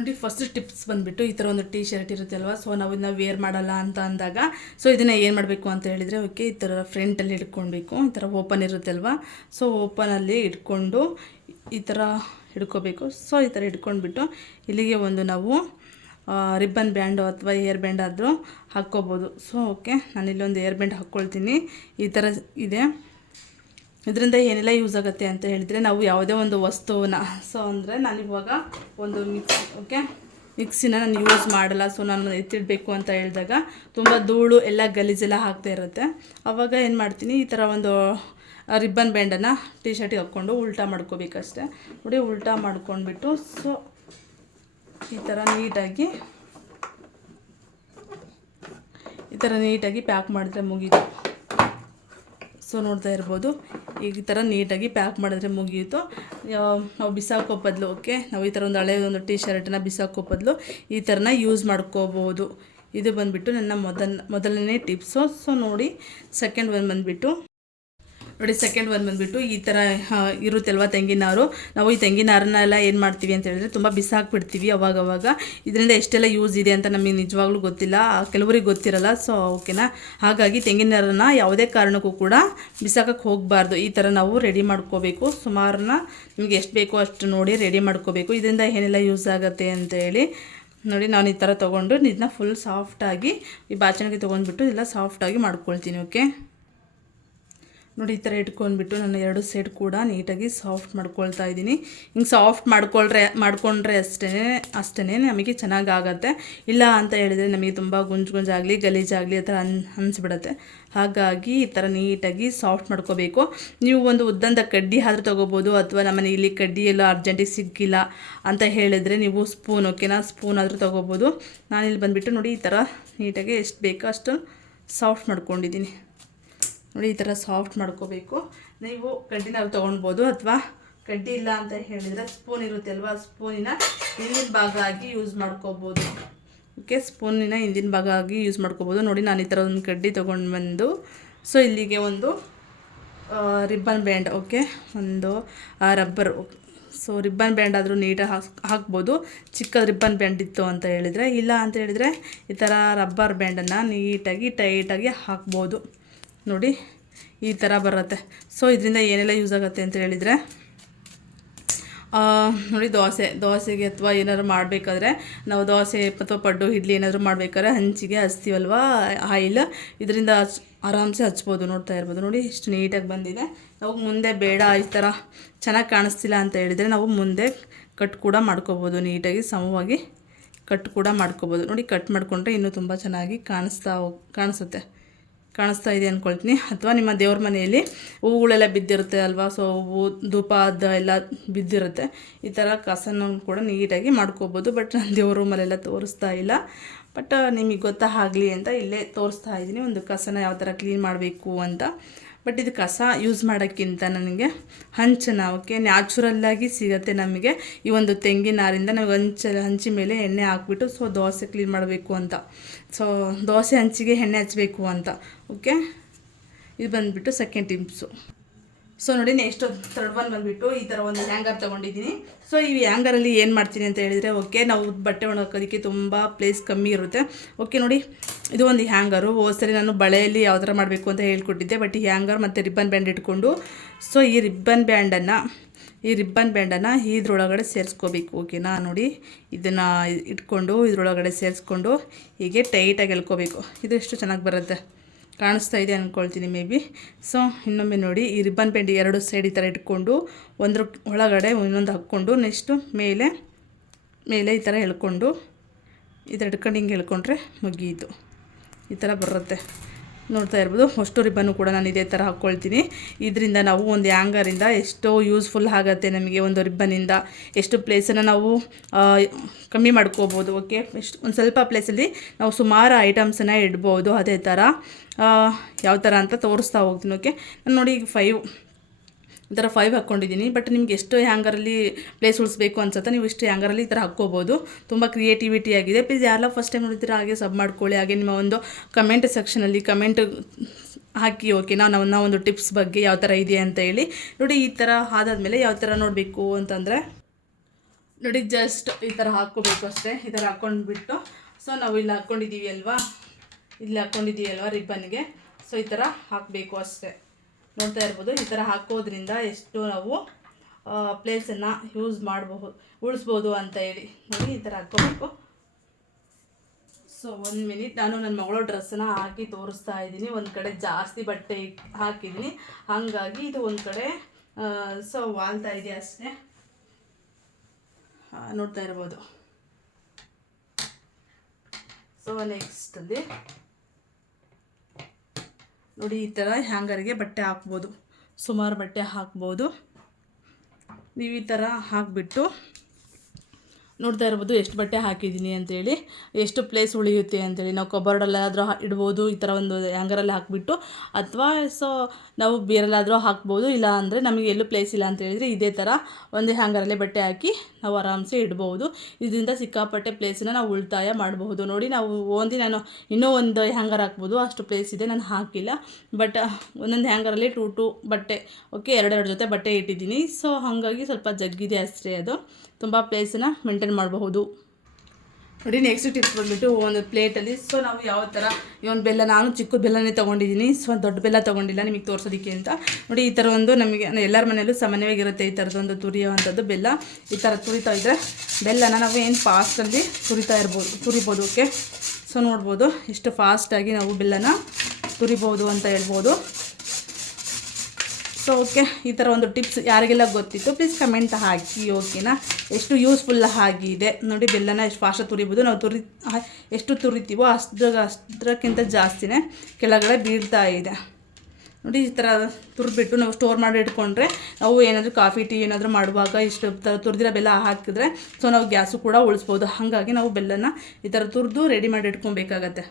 ನೋಡಿ first tips ಬಂದುಬಿಟ್ಟು ಈ ಥರ ಒಂದು ಟೀ ಶರ್ಟ್ ಇರುತ್ತೆ ಅಲ್ವಾ. ಸೊ ನಾವು ಇದನ್ನ ವೇರ್ ಮಾಡಲ್ಲ ಅಂತ ಅಂದಾಗ ಸೊ ಇದನ್ನು ಏನು ಮಾಡಬೇಕು ಅಂತ ಹೇಳಿದರೆ, ಓಕೆ ಈ ಥರ ಫ್ರಂಟಲ್ಲಿ ಇಟ್ಕೊಳ್ಬೇಕು. ಈ ಥರ ಓಪನ್ ಇರುತ್ತೆ ಅಲ್ವಾ. ಸೊ ಓಪನಲ್ಲಿ ಇಟ್ಕೊಂಡು ಈ ಥರ ಹಿಡ್ಕೋಬೇಕು. ಸೊ ಈ ಥರ ಇಟ್ಕೊಂಡ್ಬಿಟ್ಟು ಇಲ್ಲಿಗೆ ಒಂದು ನಾವು ರಿಬ್ಬನ್ ಬ್ಯಾಂಡು ಅಥವಾ ಏರ್ ಬ್ಯಾಂಡ್ ಆದರೂ ಹಾಕ್ಕೋಬೋದು. ಸೊ ಓಕೆ, ನಾನಿಲ್ಲೊಂದು ಏರ್ ಬ್ಯಾಂಡ್ ಹಾಕ್ಕೊಳ್ತೀನಿ. ಈ ಥರ ಇದೆ. ಇದರಿಂದ ಏನೆಲ್ಲ ಯೂಸ್ ಆಗುತ್ತೆ ಅಂತ ಹೇಳಿದರೆ, ನಾವು ಯಾವುದೇ ಒಂದು ವಸ್ತುವನ್ನ ಸೊ ಅಂದರೆ ನಾನಿವಾಗ ಒಂದು ಮಿಕ್ಸಿನ ನಾನು ಯೂಸ್ ಮಾಡಲ್ಲ. ಸೊ ನಾನು ಎತ್ತಿಡಬೇಕು ಅಂತ ಹೇಳಿದಾಗ ತುಂಬ ಧೂಳು ಎಲ್ಲ ಗಲೀಜೆಲ್ಲ ಹಾಕ್ತಾ ಇರುತ್ತೆ. ಆವಾಗ ಏನು ಮಾಡ್ತೀನಿ, ಈ ಥರ ಒಂದು ರಿಬ್ಬನ್ ಬ್ಯಾಂಡನ್ನು ಟೀ ಶರ್ಟಿಗೆ ಹಾಕ್ಕೊಂಡು ಉಲ್ಟಾ ಮಾಡ್ಕೋಬೇಕಷ್ಟೆ. ನೋಡಿ, ಉಲ್ಟಾ ಮಾಡ್ಕೊಂಡ್ಬಿಟ್ಟು ಸೊ ಈ ಥರ ನೀಟಾಗಿ ಪ್ಯಾಕ್ ಮಾಡಿದ್ರೆ ಮುಗೀತು. ಸೊ ನೋಡ್ತಾ ಇರ್ಬೋದು, ಈ ಥರ ನೀಟಾಗಿ ಪ್ಯಾಕ್ ಮಾಡಿದ್ರೆ ಮುಗಿಯಿತು. ನಾವು ಬಿಸಾಕೋ ಬದಲು ನಾವು ಈ ಥರ ಒಂದು ಹಳೆಯದೊಂದು ಟೀ ಶರ್ಟನ್ನ ಬಿಸಾಕೋ ಬದಲು ಈ ಥರನ ಯೂಸ್ ಮಾಡ್ಕೋಬೋದು. ಇದು ಬಂದುಬಿಟ್ಟು ನನ್ನ ಮೊದಲನೇ ಟಿಪ್ಸು. ಸೊ ನೋಡಿ, ಸೆಕೆಂಡ್ ಒನ್ ಬಂದುಬಿಟ್ಟು ಈ ಥರ ಇರುತ್ತೆ ಅಲ್ವಾ ತೆಂಗಿನಾರು. ನಾವು ಈ ತೆಂಗಿನಾರನ್ನೆಲ್ಲ ಏನು ಮಾಡ್ತೀವಿ ಅಂತ ಹೇಳಿದ್ರೆ ತುಂಬ ಬಿಸಾಕ್ಬಿಡ್ತೀವಿ ಅವಾಗವಾಗ. ಇದರಿಂದ ಎಷ್ಟೆಲ್ಲ ಯೂಸ್ ಇದೆ ಅಂತ ನಮಗೆ ನಿಜವಾಗ್ಲೂ ಗೊತ್ತಿಲ್ಲ, ಕೆಲವರಿಗೆ ಗೊತ್ತಿರಲ್ಲ. ಸೊ ಓಕೆನಾ, ಹಾಗಾಗಿ ತೆಂಗಿನಾರನ್ನ ಯಾವುದೇ ಕಾರಣಕ್ಕೂ ಕೂಡ ಬಿಸಾಕಕ್ಕೆ ಹೋಗಬಾರ್ದು. ಈ ಥರ ನಾವು ರೆಡಿ ಮಾಡ್ಕೋಬೇಕು. ಸುಮಾರನ್ನ ನಿಮಗೆ ಎಷ್ಟು ಬೇಕೋ ಅಷ್ಟು ನೋಡಿ ರೆಡಿ ಮಾಡ್ಕೋಬೇಕು. ಇದರಿಂದ ಏನೆಲ್ಲ ಯೂಸ್ ಆಗುತ್ತೆ ಅಂತ ಹೇಳಿ ನೋಡಿ. ನಾನು ಈ ಥರ ತೊಗೊಂಡು ಇದನ್ನ ಫುಲ್ ಸಾಫ್ಟಾಗಿ ಈ ಬಾಚಣಿಗೆ ತೊಗೊಂಡ್ಬಿಟ್ಟು ಎಲ್ಲ ಸಾಫ್ಟಾಗಿ ಮಾಡ್ಕೊಳ್ತೀನಿ. ಓಕೆ ನೋಡಿ, ಈ ಥರ ಇಟ್ಕೊಂಡ್ಬಿಟ್ಟು ನಾನು ಎರಡು ಸೈಡ್ ಕೂಡ ನೀಟಾಗಿ ಸಾಫ್ಟ್ ಮಾಡ್ಕೊಳ್ತಾ ಇದ್ದೀನಿ. ಹಿಂಗೆ ಸಾಫ್ಟ್ ಮಾಡ್ಕೊಂಡ್ರೆ ಅಷ್ಟೇ ನಮಗೆ ಚೆನ್ನಾಗಾಗತ್ತೆ. ಇಲ್ಲ ಅಂತ ಹೇಳಿದರೆ ನಮಗೆ ತುಂಬ ಗುಂಜಾಗಲಿ ಗಲೀಜಾಗಲಿ ಆ ಥರ ಅನಿಸ್ಬಿಡತ್ತೆ. ಹಾಗಾಗಿ ಈ ಥರ ನೀಟಾಗಿ ಸಾಫ್ಟ್ ಮಾಡ್ಕೋಬೇಕು. ನೀವು ಒಂದು ಉದ್ದಂದ ಕಡ್ಡಿ ಆದರೂ ತೊಗೋಬೋದು, ಅಥವಾ ನಮ್ಮನೆ ಇಲ್ಲಿ ಕಡ್ಡಿ ಎಲ್ಲ ಅರ್ಜೆಂಟಿಗೆ ಸಿಕ್ಕಿಲ್ಲ ಅಂತ ಹೇಳಿದರೆ ನೀವು ಸ್ಪೂನ್ ಸ್ಪೂನ್ ಆದರೂ ತೊಗೋಬೋದು. ನಾನಿಲ್ಲಿ ಬಂದುಬಿಟ್ಟು ನೋಡಿ ಈ ಥರ ನೀಟಾಗಿ ಎಷ್ಟು ಬೇಕೋ ಅಷ್ಟು ಸಾಫ್ಟ್ ಮಾಡ್ಕೊಂಡಿದ್ದೀನಿ. ನೋಡಿ, ಈ ಥರ ಸಾಫ್ಟ್ ಮಾಡ್ಕೋಬೇಕು. ನೀವು ಕಡ್ಡಿನಾದ್ರು ತೊಗೊಳ್ಬೋದು, ಅಥವಾ ಕಡ್ಡಿ ಇಲ್ಲ ಅಂತ ಹೇಳಿದರೆ ಸ್ಪೂನ್ ಇರುತ್ತೆ ಅಲ್ವಾ, ಸ್ಪೂನಿನ ಹಿಂದಿನ ಭಾಗ ಆಗಿ ಯೂಸ್ ಮಾಡ್ಕೋಬೋದು. ಸ್ಪೂನಿನ ಹಿಂದಿನ ಭಾಗ ಆಗಿ ಯೂಸ್ ಮಾಡ್ಕೋಬೋದು. ನೋಡಿ, ನಾನು ಈ ಥರ ಒಂದು ಕಡ್ಡಿ ತೊಗೊಂಡು ಬಂದು ಸೊ ಇಲ್ಲಿಗೆ ಒಂದು ರಿಬ್ಬನ್ ಬ್ಯಾಂಡ್ ಒಂದು ರಬ್ಬರ್. ಸೊ ರಿಬ್ಬನ್ ಬ್ಯಾಂಡ್ ಆದರೂ ನೀಟಾಗಿ ಹಾಕ್ಬೋದು. ಚಿಕ್ಕ ರಿಬ್ಬನ್ ಬ್ಯಾಂಡ್ ಇತ್ತು ಅಂತ ಹೇಳಿದರೆ, ಇಲ್ಲ ಅಂತ ಹೇಳಿದರೆ ಈ ಥರ ರಬ್ಬರ್ ಬ್ಯಾಂಡನ್ನು ನೀಟಾಗಿ ಟೈಟಾಗಿ ಹಾಕ್ಬೋದು. ನೋಡಿ, ಈ ಥರ ಬರುತ್ತೆ. ಸೊ ಇದರಿಂದ ಏನೆಲ್ಲ ಯೂಸ್ ಆಗುತ್ತೆ ಅಂತ ಹೇಳಿದರೆ, ನೋಡಿ ದೋಸೆಗೆ ಅಥವಾ ಏನಾದರೂ ಮಾಡಬೇಕಾದ್ರೆ ನಾವು ದೋಸೆ ಅಥವಾ ಪಡ್ಡು ಇಡ್ಲಿ ಏನಾದರೂ ಮಾಡಬೇಕಾದ್ರೆ ಹಂಚಿಗೆ ಹಚ್ತೀವಲ್ವ ಆಯಿಲ್, ಇದರಿಂದ ಆರಾಮ್ಸೆ ಹಚ್ಬೋದು. ನೋಡ್ತಾ ಇರ್ಬೋದು, ನೋಡಿ ಇಷ್ಟು ನೀಟಾಗಿ ಬಂದಿದೆ. ನಾವು ಮುಂದೆ ಬೇಡ ಈ ಥರ ಚೆನ್ನಾಗಿ ಕಾಣಿಸ್ತಿಲ್ಲ ಅಂತ ಹೇಳಿದರೆ ನಾವು ಮುಂದೆ ಕಟ್ ಕೂಡ ಮಾಡ್ಕೋಬೋದು. ನೀಟಾಗಿ ಸಮವಾಗಿ ಕಟ್ ಕೂಡ ಮಾಡ್ಕೋಬೋದು. ನೋಡಿ, ಕಟ್ ಮಾಡಿಕೊಂಡ್ರೆ ಇನ್ನೂ ತುಂಬ ಚೆನ್ನಾಗಿ ಕಾಣಿಸ್ತಾ ಇದೆ ಅಂದ್ಕೊಳ್ತೀನಿ. ಅಥವಾ ನಿಮ್ಮ ದೇವ್ರ ಮನೆಯಲ್ಲಿ ಹೂವುಗಳೆಲ್ಲ ಬಿದ್ದಿರುತ್ತೆ ಅಲ್ವಾ, ಸೊ ಹೂವು ಧೂಪ ಎಲ್ಲ ಬಿದ್ದಿರುತ್ತೆ. ಈ ಥರ ಕಸನ ಕೂಡ ನೀಟಾಗಿ ಮಾಡ್ಕೋಬೋದು. ಬಟ್ ನಾನು ದೇವ್ರ ರೂಮಲ್ಲೆಲ್ಲ ತೋರಿಸ್ತಾ ಇಲ್ಲ, ಬಟ್ ನಿಮಗೆ ಗೊತ್ತಾಗಲಿ ಅಂತ ಇಲ್ಲೇ ತೋರಿಸ್ತಾ ಇದ್ದೀನಿ ಒಂದು ಕಸನ ಯಾವ ಥರ ಕ್ಲೀನ್ ಮಾಡಬೇಕು ಅಂತ. ಬಟ್ ಇದು ಕಸ ಯೂಸ್ ಮಾಡೋಕ್ಕಿಂತ ನನಗೆ ಹಂಚನ ನ್ಯಾಚುರಲ್ಲಾಗಿ ಸಿಗುತ್ತೆ ನಮಗೆ. ಈ ಒಂದು ತೆಂಗಿನಾರಿಂದ ನಾವು ಹಂಚಿ ಮೇಲೆ ಎಣ್ಣೆ ಹಾಕ್ಬಿಟ್ಟು ಸೊ ದೋಸೆ ಕ್ಲೀನ್ ಮಾಡಬೇಕು ಅಂತ, ಸೊ ದೋಸೆ ಹಂಚಿಗೆ ಎಣ್ಣೆ ಹಚ್ಚಬೇಕು ಅಂತ. ಇದು ಬಂದುಬಿಟ್ಟು ಸೆಕೆಂಡ್ ಟಿಪ್ಸು. ಸೊ ನೋಡಿ, ನೆಕ್ಸ್ಟ್ ಥರ್ಡ್ ಒನ್ ಬಂದುಬಿಟ್ಟು ಈ ಥರ ಒಂದು ಹ್ಯಾಂಗರ್ ತೊಗೊಂಡಿದ್ದೀನಿ. ಸೊ ಈ ಹ್ಯಾಂಗರಲ್ಲಿ ಏನು ಮಾಡ್ತೀನಿ ಅಂತ ಹೇಳಿದರೆ, ನಾವು ಬಟ್ಟೆ ಒಣಗೋದಕ್ಕೆ ತುಂಬ ಪ್ಲೇಸ್ ಕಮ್ಮಿ ಇರುತ್ತೆ. ನೋಡಿ, ಇದು ಒಂದು ಹ್ಯಾಂಗರು. ಸರಿ ನಾನು ಬಳೆಯಲ್ಲಿ ಯಾವ ಥರ ಮಾಡಬೇಕು ಅಂತ ಹೇಳ್ಕೊಟ್ಟಿದ್ದೆ. ಬಟ್ ಈ ಹ್ಯಾಂಗರ್ ಮತ್ತು ರಿಬ್ಬನ್ ಬ್ಯಾಂಡ್ ಇಟ್ಕೊಂಡು ಸೊ ಈ ರಿಬ್ಬನ್ ಬ್ಯಾಂಡನ್ನು ಇದ್ರೊಳಗಡೆ ಸೇರಿಸ್ಕೋಬೇಕು. ನೋಡಿ, ಇದನ್ನು ಇಟ್ಕೊಂಡು ಇದ್ರೊಳಗಡೆ ಸೇರಿಸ್ಕೊಂಡು ಹೀಗೆ ಟೈಟಾಗಿ ಎಳ್ಕೋಬೇಕು. ಇದು ಎಷ್ಟು ಚೆನ್ನಾಗಿ ಬರುತ್ತೆ, ಕಾಣಿಸ್ತಾ ಇದೆ ಅಂದ್ಕೊಳ್ತೀನಿ ಮೇ ಬಿ. ಸೊ ಇನ್ನೊಮ್ಮೆ ನೋಡಿ, ಈ ರಿಬ್ಬನ್ ಬ್ಯಾಂಡ್ ಎರಡು ಸೈಡ್ ಈ ಥರ ಇಟ್ಕೊಂಡು ಒಂದ್ರ ಒಳಗಡೆ ಇನ್ನೊಂದು ಹಾಕ್ಕೊಂಡು ನೆಕ್ಸ್ಟು ಮೇಲೆ ಈ ಥರ ಎಳ್ಕೊಂಡು ಈ ಥರ ಇಟ್ಕೊಂಡು ಹಿಂಗೆ ಎಳ್ಕೊಂಡ್ರೆ ಮುಗಿಯಿತು. ಈ ಥರ ಬರುತ್ತೆ. ನೋಡ್ತಾ ಇರ್ಬೋದು, ಅಷ್ಟು ರಿಬ್ಬನ್ನು ಕೂಡ ನಾನು ಇದೇ ಥರ ಹಾಕ್ಕೊಳ್ತೀನಿ. ಇದರಿಂದ ನಾವು ಒಂದು ಹ್ಯಾಂಗರಿಂದ ಎಷ್ಟೋ ಯೂಸ್ಫುಲ್ ಆಗುತ್ತೆ ನಮಗೆ. ಒಂದು ರಿಬ್ಬನಿಂದ ಎಷ್ಟು ಪ್ಲೇಸನ್ನು ನಾವು ಕಮ್ಮಿ ಮಾಡ್ಕೋಬೋದು. ಒಂದು ಸ್ವಲ್ಪ ಪ್ಲೇಸಲ್ಲಿ ನಾವು ಸುಮಾರು ಐಟಮ್ಸನ್ನು ಇಡ್ಬೋದು. ಅದೇ ಥರ ಯಾವ ಥರ ಅಂತ ತೋರಿಸ್ತಾ ಹೋಗ್ತೀನಿ. ನಾನು ನೋಡಿ ಈಗ 5 ಹಾಕ್ಕೊಂಡಿದ್ದೀನಿ. ಬಟ್ ನಿಮ್ಗೆ ಎಷ್ಟು ಹ್ಯಾಂಗರಲ್ಲಿ ಪ್ಲೇಸ್ ಉಳಿಸ್ಬೇಕು ಅನ್ಸುತ್ತೆ, ನೀವು ಇಷ್ಟು ಹ್ಯಾಂಗರಲ್ಲಿ ಈ ಥರ ಹಾಕ್ಕೋಬೋದು. ತುಂಬ ಕ್ರಿಯೇಟಿವಿಟಿ ಆಗಿದೆ. ಪ್ಲೀಸ್ ಯಾರೆಲ್ಲ ಫಸ್ಟ್ ಟೈಮ್ ನೋಡ್ತೀರಾ ಹಾಗೆ ಸಬ್ ಮಾಡ್ಕೊಳ್ಳಿ. ಹಾಗೆ ನಿಮ್ಮ ಒಂದು ಕಮೆಂಟ್ ಸೆಕ್ಷನಲ್ಲಿ ಕಮೆಂಟ್ ಹಾಕಿ. ನಾವು ಒಂದು ಟಿಪ್ಸ್ ಬಗ್ಗೆ ಯಾವ ಥರ ಇದೆ ಅಂತ ಹೇಳಿ. ನೋಡಿ, ಈ ಥರ ಆದಾದಮೇಲೆ ಯಾವ ಥರ ನೋಡಬೇಕು ಅಂತಂದರೆ, ನೋಡಿ ಜಸ್ಟ್ ಈ ಥರ ಹಾಕ್ಕೋಬೇಕು ಅಷ್ಟೇ. ಈ ಥರ ಹಾಕ್ಕೊಂಡ್ಬಿಟ್ಟು ಸೊ ನಾವು ಇಲ್ಲಿ ಹಾಕ್ಕೊಂಡಿದ್ದೀವಿ ಅಲ್ವಾ, ರಿಬ್ಬನ್ಗೆ. ಸೊ ಈ ಥರ ಹಾಕಬೇಕು ಅಷ್ಟೇ. ನೋಡ್ತಾ ಇರ್ಬೋದು, ಈ ಥರ ಹಾಕೋದ್ರಿಂದ ಎಷ್ಟು ನಾವು ಪ್ಲೇಸನ್ನು ಉಳಿಸ್ಬೋದು ಅಂತ ಹೇಳಿ. ನೋಡಿ ಈ ಥರ ಹಾಕ್ಕೋಬೇಕು. ಸೊ 1 ಮಿನಿಟ್, ನಾನು ನನ್ನ ಮಗಳ ಡ್ರೆಸ್ಸನ್ನು ಹಾಕಿ ತೋರಿಸ್ತಾ ಇದ್ದೀನಿ. ಒಂದು ಕಡೆ ಜಾಸ್ತಿ ಬಟ್ಟೆ ಹಾಕಿದ್ದೀನಿ, ಹಾಗಾಗಿ ಇದು ಒಂದು ಕಡೆ ಸೊ ವಾಲ್ತಾ ಇದೆ ಅಷ್ಟೇ. ನೋಡ್ತಾ ಇರ್ಬೋದು. ಸೊ ನೆಕ್ಸ್ಟಲ್ಲಿ ನೋಡಿ ಈ ಥರ ಹ್ಯಾಂಗರ್ಗೆ ಬಟ್ಟೆ ಹಾಕ್ಬೋದು, ಸುಮಾರು ಬಟ್ಟೆ ಹಾಕ್ಬೋದು. ನೀವು ಈ ಥರ ಹಾಕಿಬಿಟ್ಟು ನೋಡ್ತಾ ಇರ್ಬೋದು ಎಷ್ಟು ಬಟ್ಟೆ ಹಾಕಿದ್ದೀನಿ ಅಂತೇಳಿ, ಎಷ್ಟು ಪ್ಲೇಸ್ ಉಳಿಯುತ್ತೆ ಅಂತೇಳಿ. ನಾವು ಕಬೋರ್ಡಲ್ಲಾದರೂ ಇಡ್ಬೋದು, ಈ ಥರ ಒಂದು ಹ್ಯಾಂಗರಲ್ಲಿ ಹಾಕಿಬಿಟ್ಟು, ಅಥವಾ ಸೊ ನಾವು ಬೇರೆಲ್ಲಾದರೂ ಹಾಕ್ಬೋದು. ಇಲ್ಲ ಅಂದರೆ ನಮಗೆ ಎಲ್ಲೂ ಪ್ಲೇಸ್ ಇಲ್ಲ ಅಂತ ಹೇಳಿದರೆ ಇದೇ ಥರ ಒಂದು ಹ್ಯಾಂಗರಲ್ಲೇ ಬಟ್ಟೆ ಹಾಕಿ ನಾವು ಆರಾಮ್ಸೆ ಇಡ್ಬೋದು. ಇದರಿಂದ ಸಿಕ್ಕಾಪಟ್ಟೆ ಪ್ಲೇಸನ್ನ ನಾವು ಉಳಿತಾಯ ಮಾಡಬಹುದು. ನೋಡಿ ನಾವು ನಾನು ಇನ್ನೂ ಒಂದು ಹ್ಯಾಂಗರ್ ಹಾಕ್ಬೋದು, ಅಷ್ಟು ಪ್ಲೇಸ್ ಇದೆ, ನಾನು ಹಾಕಿಲ್ಲ. ಬಟ್ ಒಂದೊಂದು ಹ್ಯಾಂಗರಲ್ಲಿ 2 ಬಟ್ಟೆ, ಓಕೆ, 2 ಜೊತೆ ಬಟ್ಟೆ ಇಟ್ಟಿದ್ದೀನಿ. ಸೊ ಹಾಗಾಗಿ ಸ್ವಲ್ಪ ಜಗ್ಗಿದೆ ಅಷ್ಟೇ, ಅದು ತುಂಬ ಪ್ಲೇಸನ್ನು ಮೇಂಟೈನ್ ಮಾಡಬಹುದು. ನೋಡಿ ನೆಕ್ಸ್ಟ್ ಟಿಪ್ಸ್ ಬಂದುಬಿಟ್ಟು ಒಂದು ಪ್ಲೇಟಲ್ಲಿ ಸೊ ನಾವು ಯಾವ ಥರ ಈ ಒಂದು ಬೆಲ್ಲ, ನಾನು ಚಿಕ್ಕ ಬೆಲ್ಲನೇ ತೊಗೊಂಡಿದ್ದೀನಿ. ಸೊ ದೊಡ್ಡ ಬೆಲ್ಲ ತೊಗೊಂಡಿಲ್ಲ ನಿಮಗೆ ತೋರಿಸೋದಕ್ಕೆ ಅಂತ. ನೋಡಿ ಈ ಥರ ಒಂದು ನಮಗೆ ಎಲ್ಲರ ಮನೆಯಲ್ಲೂ ಸಾಮಾನ್ಯವಾಗಿರುತ್ತೆ ಈ ಥರದೊಂದು ತುರಿಯುವಂಥದ್ದು ಬೆಲ್ಲ. ಈ ಥರ ತುರಿತಾ ಇದ್ದರೆ ಬೆಲ್ಲನ ನಾವು ಏನು ಫಾಸ್ಟಲ್ಲಿ ತುರಿಬೋದು. ಓಕೆ, ಸೊ ನೋಡ್ಬೋದು ಎಷ್ಟು ಫಾಸ್ಟಾಗಿ ನಾವು ಬೆಲ್ಲನ ತುರಿಬೋದು ಅಂತ ಹೇಳ್ಬೋದು. ಸೊ ಓಕೆ, ಈ ಥರ ಒಂದು ಟಿಪ್ಸ್ ಯಾರಿಗೆಲ್ಲ ಗೊತ್ತಿತ್ತು ಪ್ಲೀಸ್ ಕಮೆಂಟ್ ಹಾಕಿ, ಓಕೆನಾ. ಎಷ್ಟು ಯೂಸ್ಫುಲ್ ಆಗಿದೆ ನೋಡಿ. ಬೆಲ್ಲನ ಎಷ್ಟು ಫಾಸ್ಟಾಗಿ ತುರಿಬೋದು. ನಾವು ಎಷ್ಟು ತುರಿತೀವೋ ಅಷ್ಟಕ್ಕಿಂತ ಜಾಸ್ತಿನೇ ಕೆಳಗಡೆ ಬೀಳ್ತಾ ಇದೆ. ನೋಡಿ ಈ ಥರ ತುರಿದ್ಬಿಟ್ಟು ನಾವು ಸ್ಟೋರ್ ಮಾಡಿ ಇಟ್ಕೊಂಡ್ರೆ, ನಾವು ಏನಾದರೂ ಕಾಫಿ ಟೀ ಏನಾದರೂ ಮಾಡುವಾಗ ಇಷ್ಟು ತುರಿದಿರೋ ಬೆಲ್ಲ ಹಾಕಿದ್ರೆ ಸೊ ನಾವು ಗ್ಯಾಸು ಕೂಡ ಉಳಿಸ್ಬೋದು. ಹಾಗಾಗಿ ನಾವು ಬೆಲ್ಲನ ಈ ಥರ ತುರಿದು ರೆಡಿ ಮಾಡಿ ಇಟ್ಕೊಬೇಕಾಗತ್ತೆ.